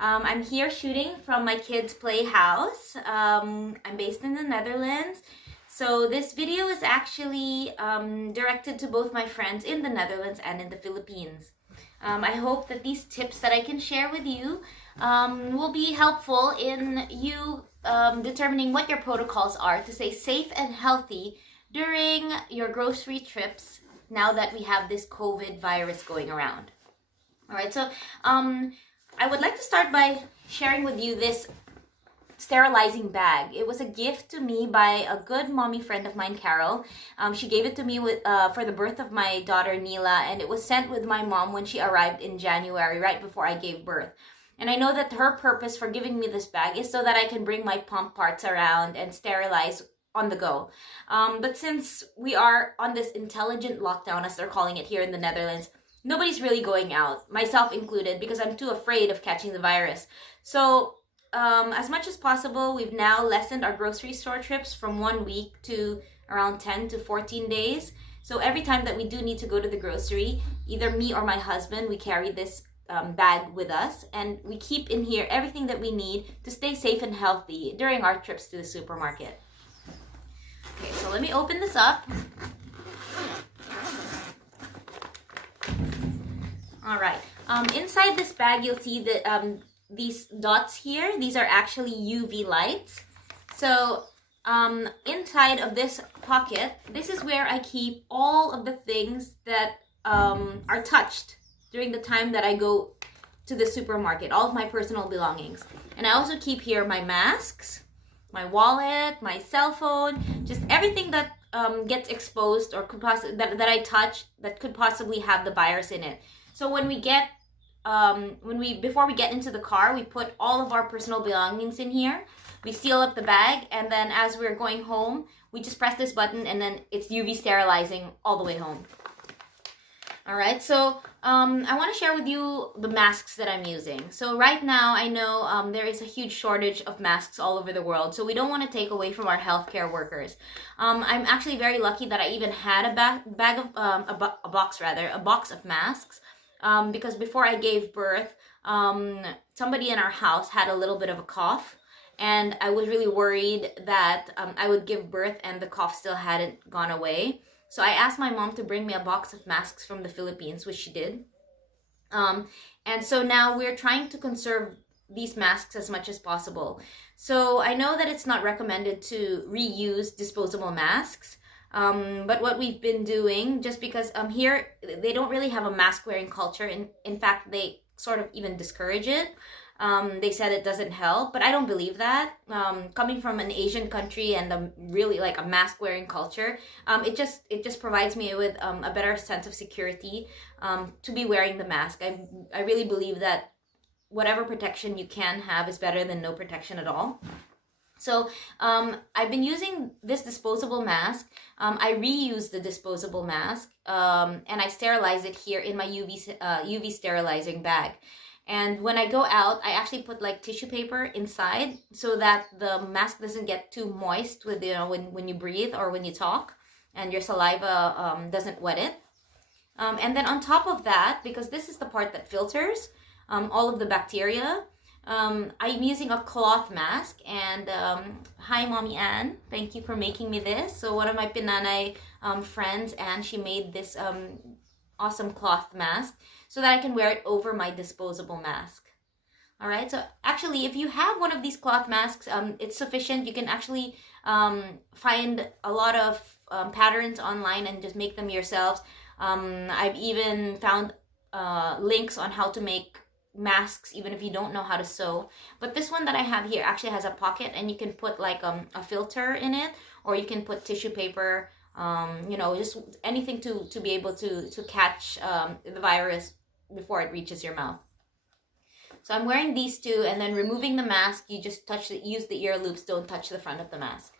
I'm here shooting from my kids' playhouse. I'm based in the Netherlands. So this video is actually directed to both my friends in the Netherlands and in the Philippines. I hope that these tips that I can share with you will be helpful in you determining what your protocols are to stay safe and healthy during your grocery trips now that we have this COVID virus going around. All right, so I would like to start by sharing with you this sterilizing bag. It was a gift to me by a good mommy friend of mine, Carol. She gave it to me for the birth of my daughter, Neela, and it was sent with my mom when she arrived in January, right before I gave birth. And I know that her purpose for giving me this bag is so that I can bring my pump parts around and sterilize on the go. But since we are on this intelligent lockdown, as they're calling it here in the Netherlands, nobody's really going out, myself included, because I'm too afraid of catching the virus. So as much as possible, we've now lessened our grocery store trips from 1 week to around 10 to 14 days. So every time that we do need to go to the grocery, either me or my husband, we carry this bag with us, and we keep in here everything that we need to stay safe and healthy during our trips to the supermarket. Okay, so let me open this up. All right. Inside this bag, you'll see that these dots here, these are actually UV lights. So inside of this pocket, this is where I keep all of the things that are touched during the time that I go to the supermarket, all of my personal belongings. And I also keep here my masks, my wallet, my cell phone, just everything that gets exposed or could that I touch that could possibly have the virus in it. So when we get before we get into the car, we put all of our personal belongings in here. We seal up the bag, and then as we're going home, we just press this button, and then it's UV sterilizing all the way home. All right, so I want to share with you the masks that I'm using. So right now, I know there is a huge shortage of masks all over the world, so we don't want to take away from our healthcare workers. I'm actually very lucky that I even had a box of masks. Because before I gave birth, somebody in our house had a little bit of a cough, and I was really worried that I would give birth and the cough still hadn't gone away. So I asked my mom to bring me a box of masks from the Philippines, which she did. And so now we're trying to conserve these masks as much as possible. So I know that it's not recommended to reuse disposable masks. But what we've been doing, just because here they don't really have a mask wearing culture, in fact they sort of even discourage it. They said it doesn't help, but I don't believe that. Coming from an Asian country and really like a mask wearing culture, it just provides me with a better sense of security to be wearing the mask. I really believe that whatever protection you can have is better than no protection at all. So I've been using this disposable mask. I reuse the disposable mask and I sterilize it here in my UV sterilizing bag. And when I go out, I actually put like tissue paper inside so that the mask doesn't get too moist with, you know, when you breathe or when you talk, and your saliva doesn't wet it. And then on top of that, because this is the part that filters all of the bacteria, I'm using a cloth mask. And hi Mommy Ann, thank you for making me this. So one of my Pinanay friends, Ann, she made this awesome cloth mask so that I can wear it over my disposable mask. All right, so actually if you have one of these cloth masks, it's sufficient. You can actually find a lot of patterns online and just make them yourselves. I've even found links on how to make masks even if you don't know how to sew. But this one that I have here actually has a pocket, and you can put like a filter in it, or you can put tissue paper, you know, just anything to be able to catch the virus before it reaches your mouth. So I'm wearing these two, and then removing the mask, you just use the ear loops, don't touch the front of the mask.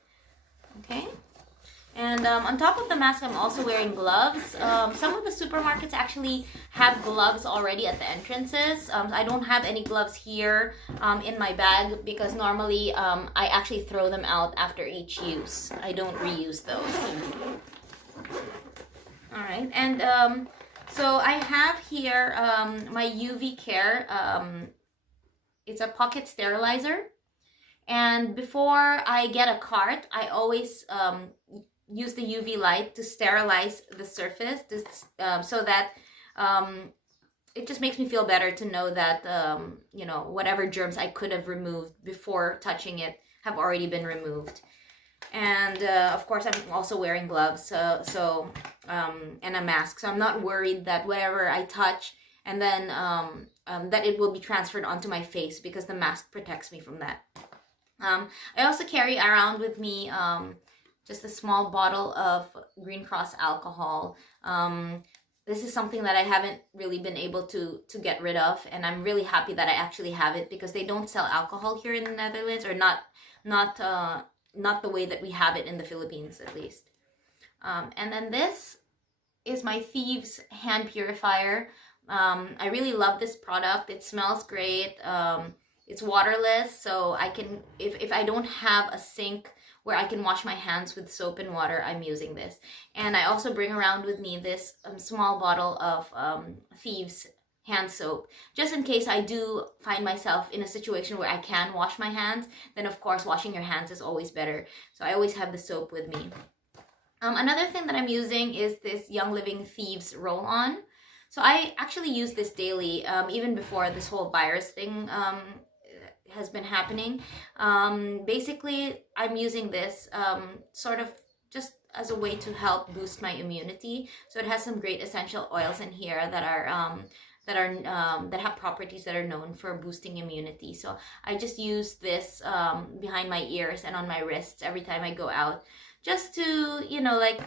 Okay. And on top of the mask, I'm also wearing gloves. Some of the supermarkets actually have gloves already at the entrances. I don't have any gloves here in my bag because normally I actually throw them out after each use. I don't reuse those. All right, and so I have here my UV Care it's a pocket sterilizer. And before I get a cart, I always use the UV light to sterilize the surface, so that it just makes me feel better to know that you know, whatever germs I could have removed before touching it have already been removed. And of course, I'm also wearing gloves, and a mask, so I'm not worried that whatever I touch and then that it will be transferred onto my face, because the mask protects me from that. I also carry around with me just a small bottle of Green Cross alcohol. This is something that I haven't really been able to get rid of, and I'm really happy that I actually have it, because they don't sell alcohol here in the Netherlands, or not the way that we have it in the Philippines, at least. And then this is my Thieves hand purifier. I really love this product. It smells great. It's waterless, so I can, if I don't have a sink where I can wash my hands with soap and water, I'm using this. And I also bring around with me this small bottle of Thieves hand soap, just in case I do find myself in a situation where I can wash my hands. Then of course washing your hands is always better, so I always have the soap with me. Another thing that I'm using is this Young Living Thieves roll-on. So I actually use this daily, even before this whole virus thing has been happening. Basically, I'm using this sort of just as a way to help boost my immunity. So it has some great essential oils in here that have properties that are known for boosting immunity. So I just use this behind my ears and on my wrists every time I go out, just to, you know, like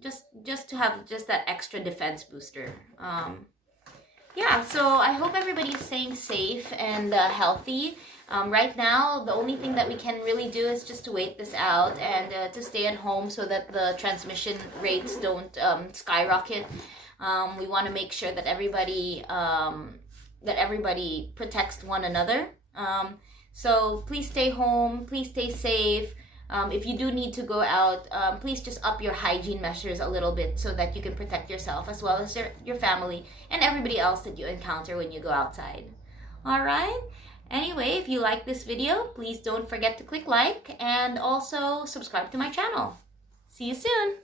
just to have just that extra defense booster. Yeah, so I hope everybody is staying safe and healthy. Right now, the only thing that we can really do is just to wait this out and to stay at home so that the transmission rates don't skyrocket. We want to make sure that everybody protects one another. So please stay home. Please stay safe. If you do need to go out, please just up your hygiene measures a little bit so that you can protect yourself as well as your family and everybody else that you encounter when you go outside. Alright? Anyway, if you like this video, please don't forget to click like and also subscribe to my channel. See you soon!